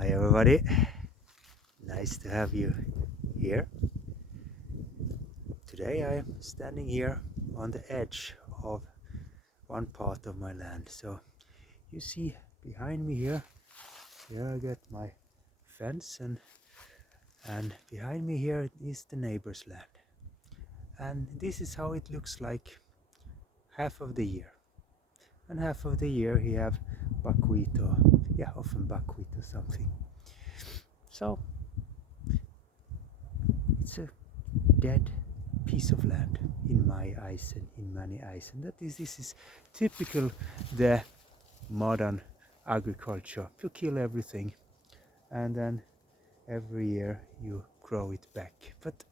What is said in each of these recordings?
Hi everybody, nice to have you here. Today I am standing here on the edge of one part of my land. So you see behind me here I got my fence and behind me here is the neighbor's land. And this is how it looks like half of the year. And half of the year he have buckwheat or often buckwheat or something. So it's a dead piece of land in my eyes and in many eyes, and this is typical the modern agriculture, to kill everything and then every year you grow it back. But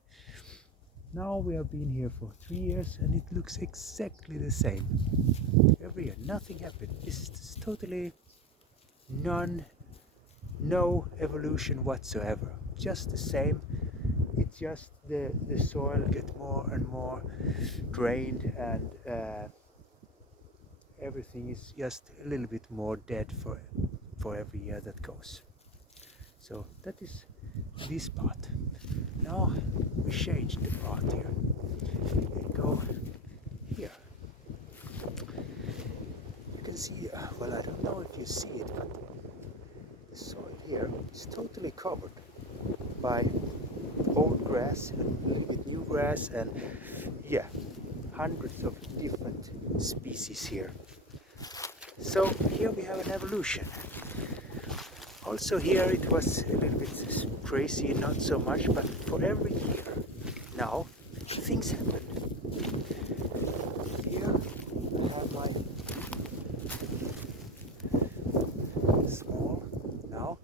now we have been here for 3 years and it looks exactly the same every year. Nothing happened. This is totally no evolution whatsoever, just the same. It's just the soil gets more and more drained, and everything is just a little bit more dead for every year that goes. So that is this part. Now we change the part here and go here. You can see, well, I don't know if you see it, but the soil here is totally covered by old grass and a little bit new grass, and hundreds of different species here. So here we have an evolution. Also here it was a little bit crazy, not so much, but for every year now things happen. Here I have my small now,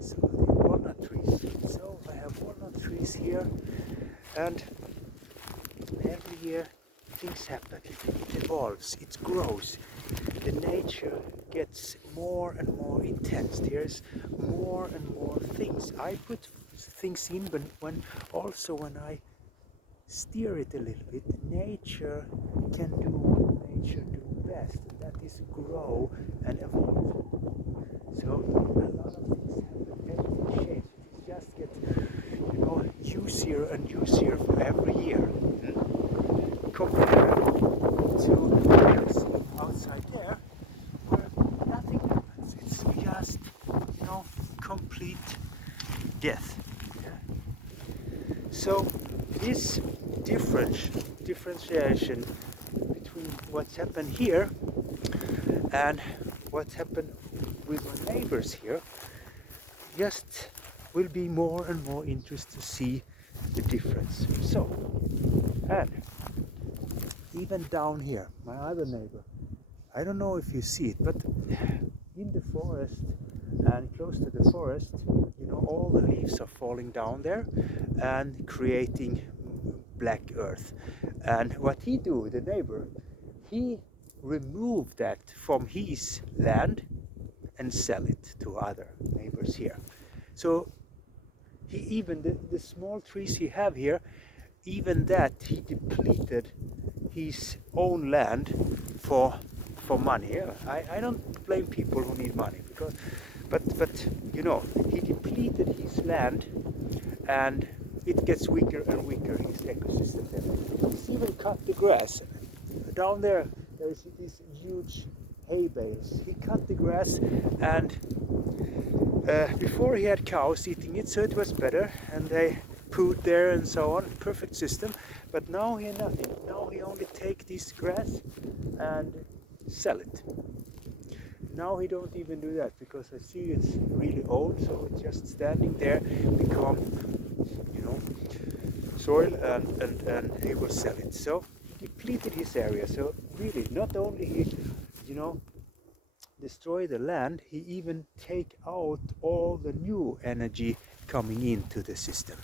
so the walnut trees. So I have walnut trees here, and every year things happen. It evolves, it grows. The nature gets more and more intense. There's more and more things. I put things in, but when I steer it a little bit, nature can do what nature do best, and that is grow and evolve. So a lot of things happen, everything changes. It just gets, juicier and juicier for every year. Compared to areas outside there where nothing happens. It's just, complete death. So this differentiation between what's happened here and what's happened with my neighbors here just will be more and more interesting to see the difference. So, and even down here, my other neighbor, I don't know if you see it, but in the forest and close to the forest, all the leaves are falling down there and creating black earth. And what he do, the neighbor, he removed that from his land and sell it to other neighbors here. So he even, the small trees he have here, even that he depleted his own land for money. I don't blame people who need money, because but he depleted his land and it gets weaker and weaker, his ecosystem there. He's even cut the grass. Down there is these huge hay bales. He cut the grass, and before he had cows eating it, so it was better, and they pooed there and so on, perfect system. But now he had nothing. Now he only take this grass and sell it. Now he don't even do that, because I see it's really old, so it's just standing there, become soil, and he will sell it. So he depleted his area. So really, not only he destroy the land, he even take out all the new energy coming into the system.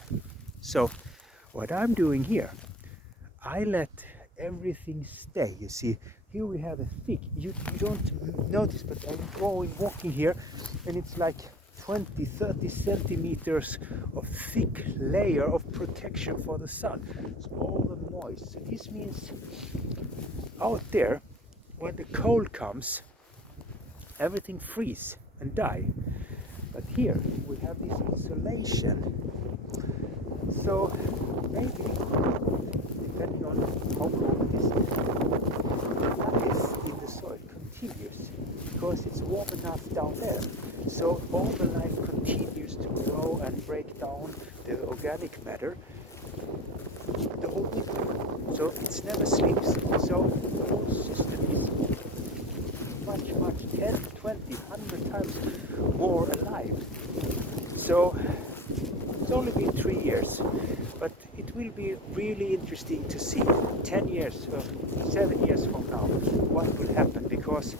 So what I'm doing here, I let everything stay. You see, here we have a thick, you don't notice, but I'm walking here, and it's like 20-30 centimeters of thick layer of protection for the sun. It's all the moist. So this means out there, when the cold comes, everything freeze and die. But here we have this insulation. So maybe, depending on how cold it is, the in the soil continues because it's warm enough down there. So all the life continues to grow and break down the organic matter the whole winter. So it never sleeps. So the whole system is much 10, 20, 100 times more alive. So it's only been 3 years, but it will be really interesting to see 10 years or 7 years from now what will happen, because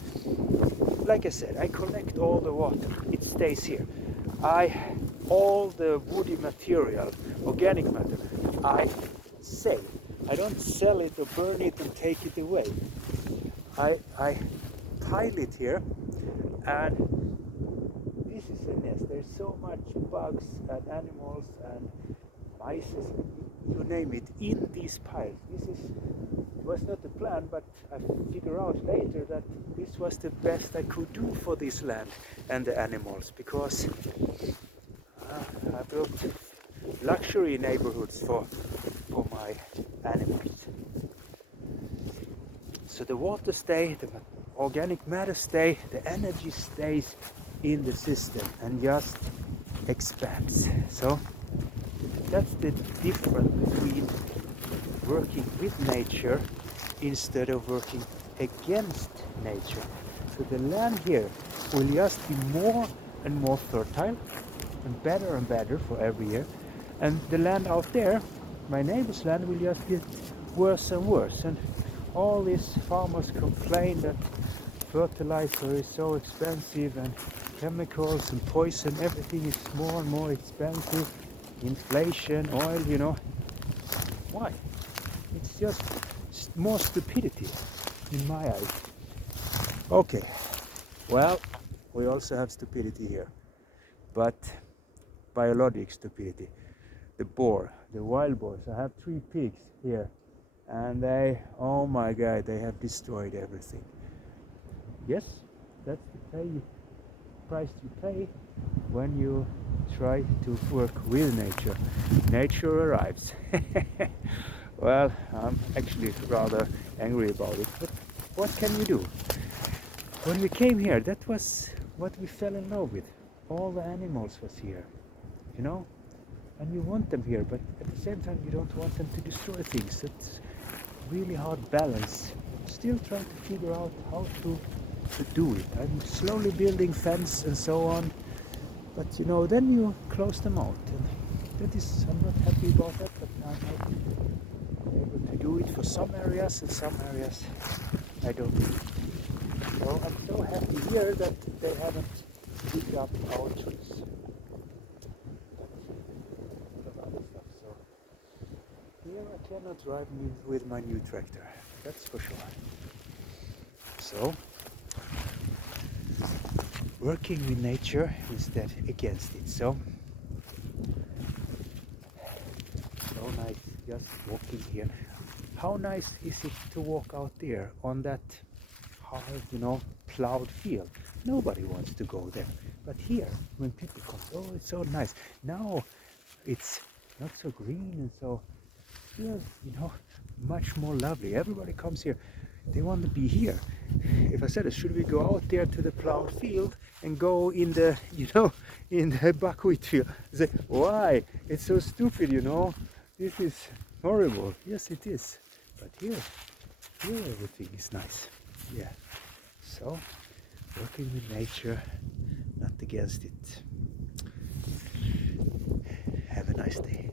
like I said, I collect all the water, it stays here. All the woody material, organic matter, I sell. I don't sell it or burn it and take it away. I pile it here, and this is a nest. There's so much bugs and animals and mice, you name it, in these piles. It was not the plan, but I figured out later that this was the best I could do for this land and the animals, because I built luxury neighborhoods for my animals. So the water stays, the organic matter stays, the energy stays in the system and just expands. So that's the difference between working with nature instead of working against nature. So the land here will just be more and more fertile and better for every year, and the land out there, my neighbor's land, will just get worse and worse. And all these farmers complain that fertilizer is so expensive and chemicals and poison, everything is more and more expensive, inflation, oil, why? It's just more stupidity in my eyes. Okay, well, we also have stupidity here, but biologic stupidity. The boar, the wild boars. I have 3 pigs here, and they, oh my god, they have destroyed everything. Yes, that's the price you pay when you try to work with nature. Nature arrives. Well, I'm actually rather angry about it, but what can you do? When we came here, that was what we fell in love with. All the animals was here, and you want them here, but at the same time you don't want them to destroy things. It's really hard balance. Still trying to figure out how to do it. I'm slowly building fence and so on, but then you close them out, and I'm not happy about that, but I'm able to do it for some areas, and some areas I don't do it. So I'm so happy here that they haven't picked up our trees. So here I cannot drive with my new tractor, that's for sure. So working with nature instead against it. So nice just walking here. How nice is it to walk out there on that hard, plowed field? Nobody wants to go there. But here, when people come, oh, it's so nice. Now it's not so green and so, much more lovely. Everybody comes here. They want to be here. If I said, should we go out there to the plowed field and go in the, in the buckwheat field? They say, why? It's so stupid, This is horrible. Yes, it is. But here everything is nice. Yeah. So, working with nature, not against it. Have a nice day.